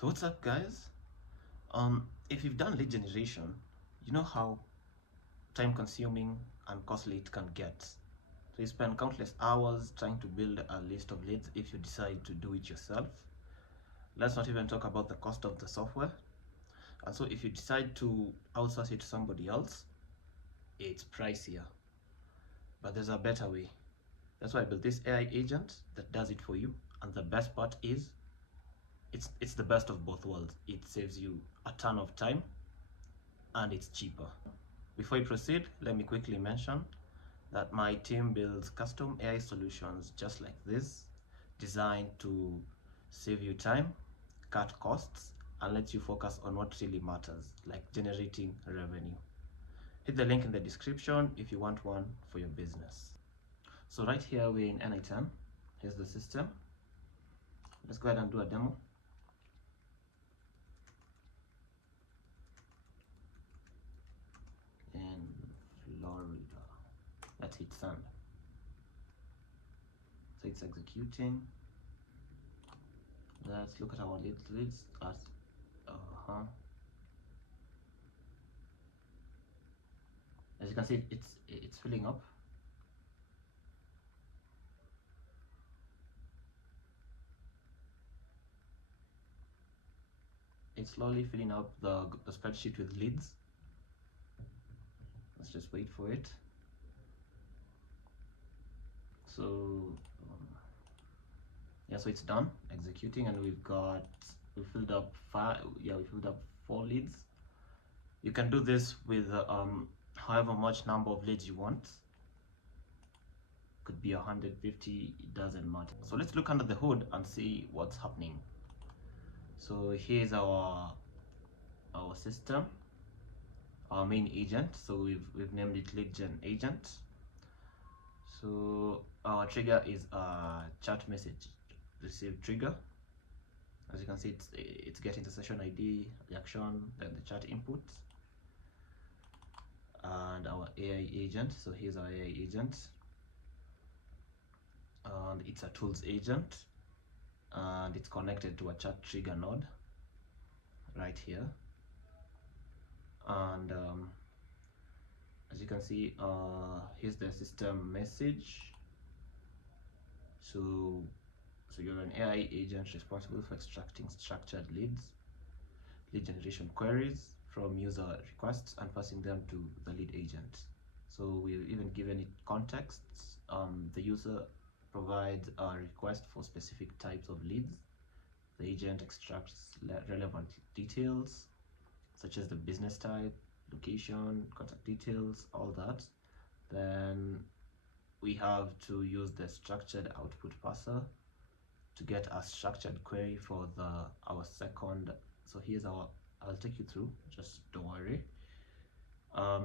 So what's up, guys? If you've done lead generation, you know how time consuming and costly it can get. So you spend countless hours trying to build a list of leads if you decide to do it yourself. Let's not even talk about the cost of the software. And so if you decide to outsource it to somebody else, it's pricier. But there's a better way. That's why I built this AI agent that does it for you. And the best part is it's the best of both worlds. It saves you a ton of time and it's cheaper. Before we proceed, let me quickly mention that my team builds custom AI solutions just like this, designed to save you time, cut costs, and let you focus on what really matters, like generating revenue. Hit the link in the description if you want one for your business. So right here we're in n8n. Here's the system. Let's go ahead and do a demo. In Florida. Let's hit send. So it's executing. Let's look at our leads at as you can see, it's filling up. It's slowly filling up the spreadsheet with leads. Let's just wait for it. So yeah, so it's done executing, and we filled up we filled up 4 leads. You can do this with however much number of leads you want. Could be 150, it doesn't matter. So let's look under the hood and see what's happening. So here's our system, our main agent. So we've named it lead gen agent. So our trigger is a chat message receive trigger. As you can see, it's getting the session ID, reaction, then the chat input, and our AI agent. So here's our AI agent, and it's a tools agent, and it's connected to a chat trigger node right here. And as you can see, here's the system message. So you're an AI agent responsible for extracting structured lead generation queries from user requests and passing them to the lead agent. So we've even given it contexts. The user provides a request for specific types of leads. The agent extracts relevant details such as the business type, location, contact details, all that. Then we have to use the structured output parser to get a structured query for our second. So here's I'll take you through, just don't worry.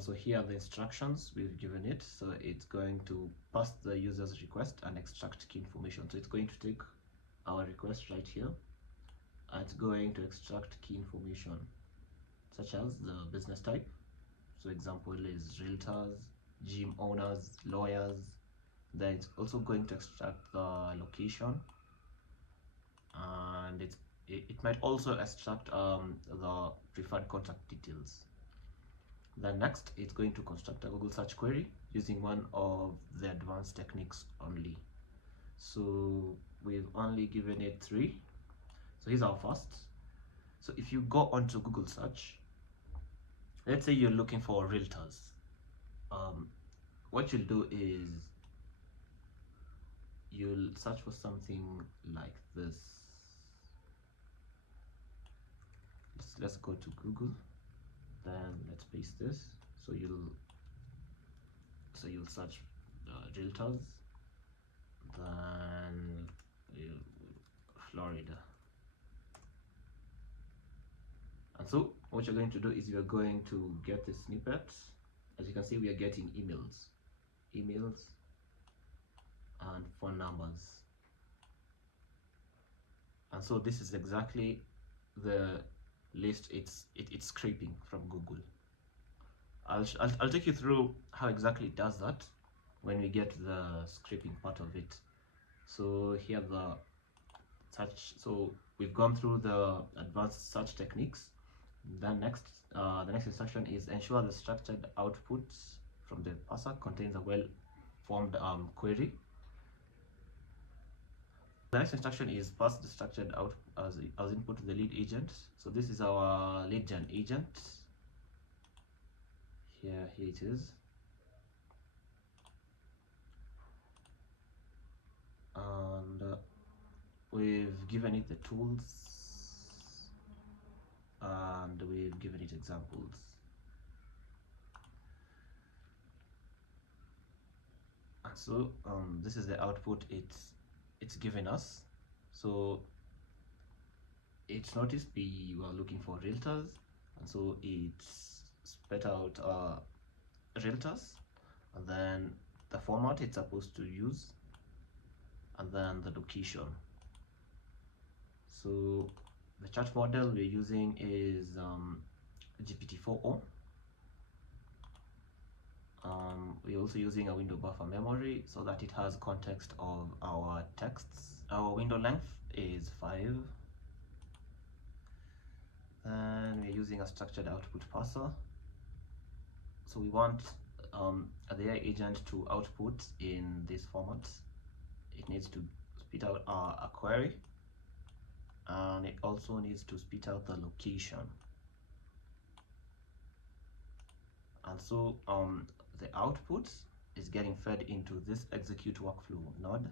So here are the instructions we've given it. So it's going to pass the user's request and extract key information. So it's going to take our request right here, and it's going to extract key information such as the business type. So example is realtors, gym owners, lawyers. Then it's also going to extract the location, and it might also extract the preferred contact details. Then next, it's going to construct a Google search query using one of the advanced techniques only. So we've only given it 3. So here's our first. So if you go onto Google search, let's say you're looking for realtors, what you'll do is you'll search for something like this. Let's go to Google, then let's paste this. So you'll search realtors, then Florida. And so what you're going to do is you're going to get the snippet. As you can see, we are getting emails and phone numbers. And so this is exactly the list it's scraping from Google. I'll take you through how exactly it does that when we get the scraping part of it. So here search. So we've gone through the advanced search techniques. Then next, the next instruction is ensure the structured output from the parser contains a well-formed query. The next instruction is pass the structured out as input to the lead agent. So this is our lead gen agent. Here it is. And we've given it the tools and we've given it examples. And so this is the output it's given us. So it's noticed we were looking for realtors, and so it's spit out realtors, and then the format it's supposed to use, and then the location. So the chat model we're using is GPT-4o. We're also using a window buffer memory so that it has context of our texts. Our window length is 5. Then we're using a structured output parser. So we want the AI agent to output in this format. It needs to spit out a query, and it also needs to spit out the location. And so the output is getting fed into this execute workflow node,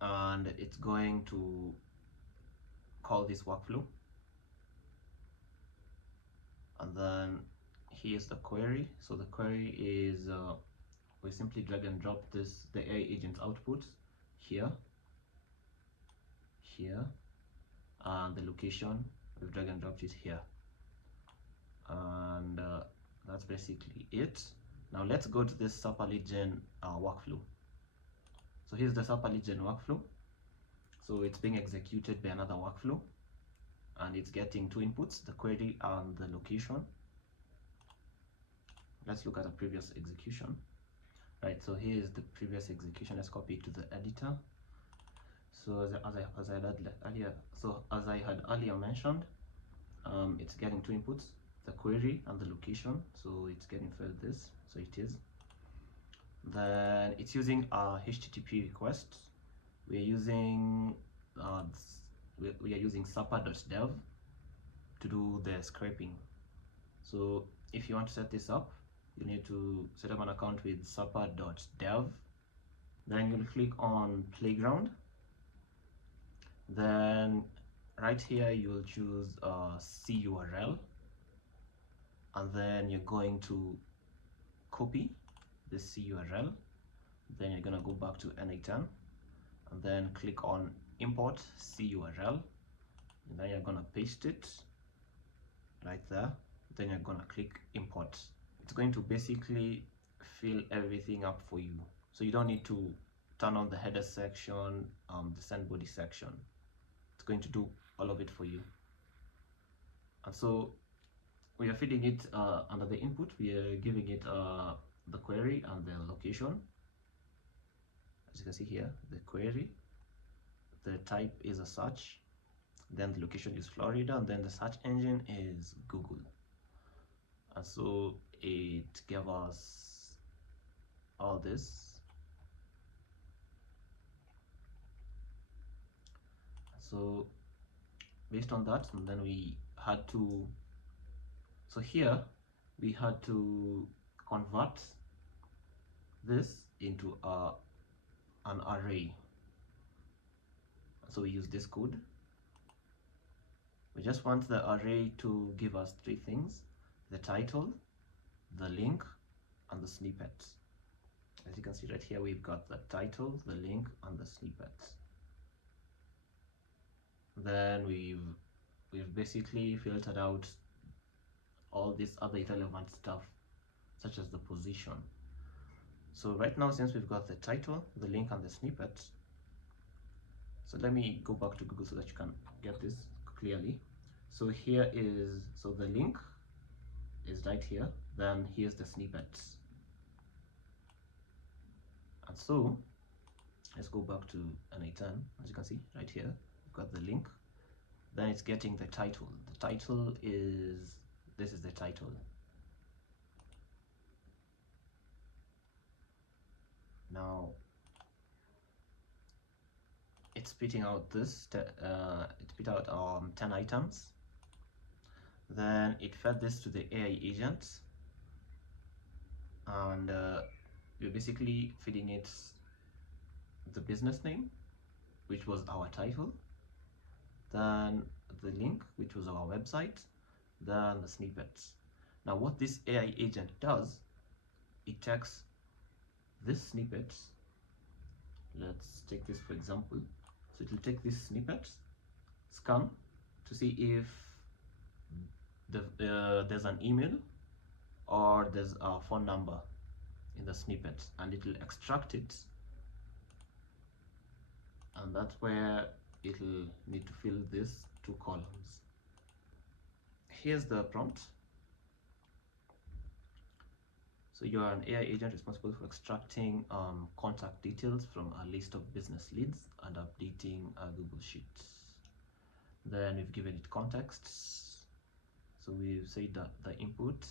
and it's going to call this workflow, and then here's the query. So the query is we simply drag and drop the AI agent's output here, and the location we've drag and dropped it here, and that's basically it. Now let's go to this SAP lead gen workflow. So here's the SAP lead gen workflow. So it's being executed by another workflow, and it's getting 2 inputs, the query and the location. Let's look at a previous execution. Right, so here's the previous execution. Let's copy it to the editor. So as I had earlier mentioned, it's getting 2 inputs, the query and the location. So it's getting fed this, so it is. Then it's using a HTTP request. We are using supper.dev to do the scraping. So if you want to set this up, you need to set up an account with supper.dev. Then you'll click on playground. Then right here you'll choose CURL, and then you're going to copy this CURL. Then you're gonna go back to n8n, and then click on import CURL, and then you're gonna paste it right there. Then you're gonna click import. It's going to basically fill everything up for you, so you don't need to turn on the header section, the send body section. It's going to do all of it for you. And so we are feeding it under the input. We are giving it the query and the location. As you can see here, the query, the type is a search, then the location is Florida, and then the search engine is Google. And so it gave us all this. So based on that, and then we had to, so here we had to convert this into an array. So we use this code. We just want the array to give us 3 things: the title, the link, and the snippet. As you can see right here, we've got the title, the link, and the snippet. Then we've basically filtered out all this other irrelevant stuff, such as the position. So right now, since we've got the title, the link, and the snippet, so let me go back to Google so that you can get this clearly. So here is, so the link is right here, then here's the snippet. And so Let's go back to n8n. As you can see right here, we've got the link. Then it's getting the title. The title is, this is the title. Now it's spitting out this, it spit out 10 items. Then it fed this to the AI agent, and we're basically feeding it the business name, which was our title, then the link, which was our website, then the snippets. Now what this AI agent does, it takes this snippet. Let's take this for example. So it will take this snippet, scan to see if there's an email or there's a phone number in the snippet, and it will extract it, and that's where it will need to fill these 2 columns. Here's the prompt. So you are an AI agent responsible for extracting contact details from a list of business leads and updating a Google Sheet. Then we've given it context. So we've said that the input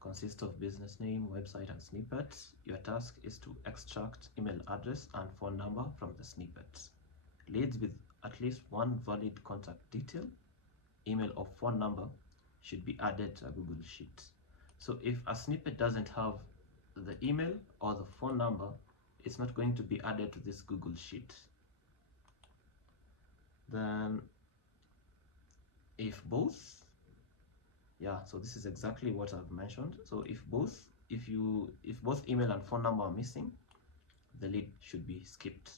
consists of business name, website, and snippet. Your task is to extract email address and phone number from the snippet. Leads with at least 1 valid contact detail, email or phone number should be added to a Google Sheet. So if a snippet doesn't have the email or the phone number, it's not going to be added to this Google Sheet. Then if both, yeah, so this is exactly what I've mentioned. So if both email and phone number are missing, the lead should be skipped.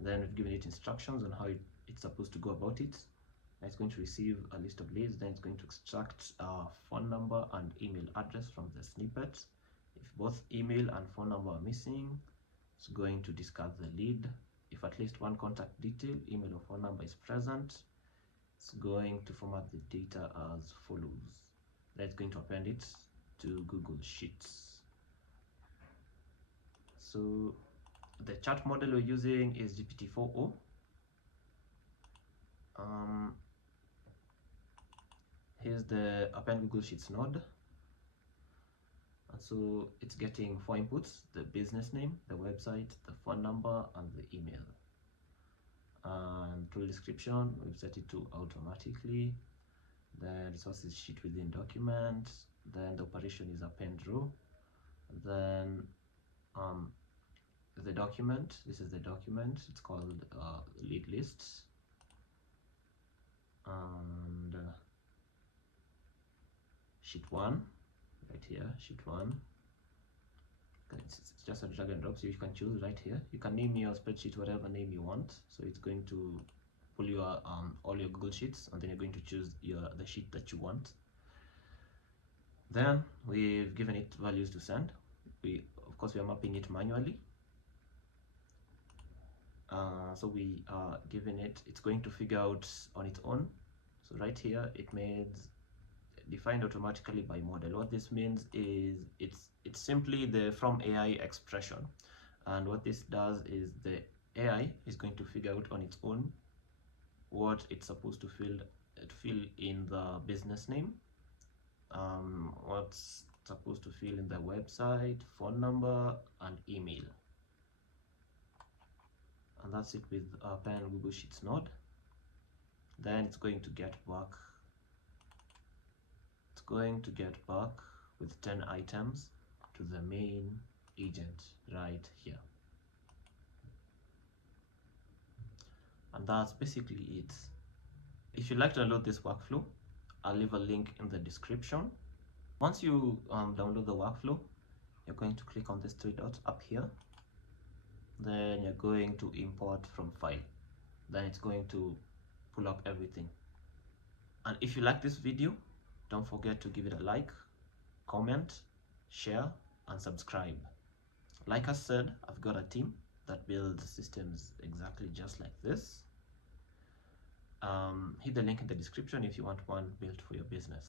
Then we've given it instructions on how it's supposed to go about it. It's going to receive a list of leads, then it's going to extract a phone number and email address from the snippet. If both email and phone number are missing, it's going to discard the lead. If at least 1 contact detail, email or phone number is present, it's going to format the data as follows. Then it's going to append it to Google Sheets. So the chat model we're using is GPT-4o. Here's the append Google Sheets node, and so it's getting 4 inputs: the business name, the website, the phone number, and the email. And tool description, we've set it to automatically. The resources sheet within document, then the operation is append row, then the document, this is the document, it's called lead lists, and sheet 1 right here, sheet 1. It's just a drag and drop, so you can choose right here. You can name your spreadsheet whatever name you want. So it's going to pull your all your Google Sheets, and then you're going to choose the sheet that you want. Then we've given it values to send. Of course we are mapping it manually. So we are giving it's going to figure out on its own. So right here it made defined automatically by model. What this means is it's simply the from AI expression, and what this does is the AI is going to figure out on its own what it's supposed to fill in the business name, what's supposed to fill in the website, phone number, and email. And that's it with append Google Sheets node. Then it's going to get back with 10 items to the main agent right here. And that's basically it. If you'd like to download this workflow, I'll leave a link in the description. Once you download the workflow, you're going to click on this 3 dots up here. Then you're going to import from file. Then it's going to pull up everything. And if you like this video, don't forget to give it a like, comment, share, and subscribe. Like I said, I've got a team that builds systems exactly just like this. Hit the link in the description if you want one built for your business.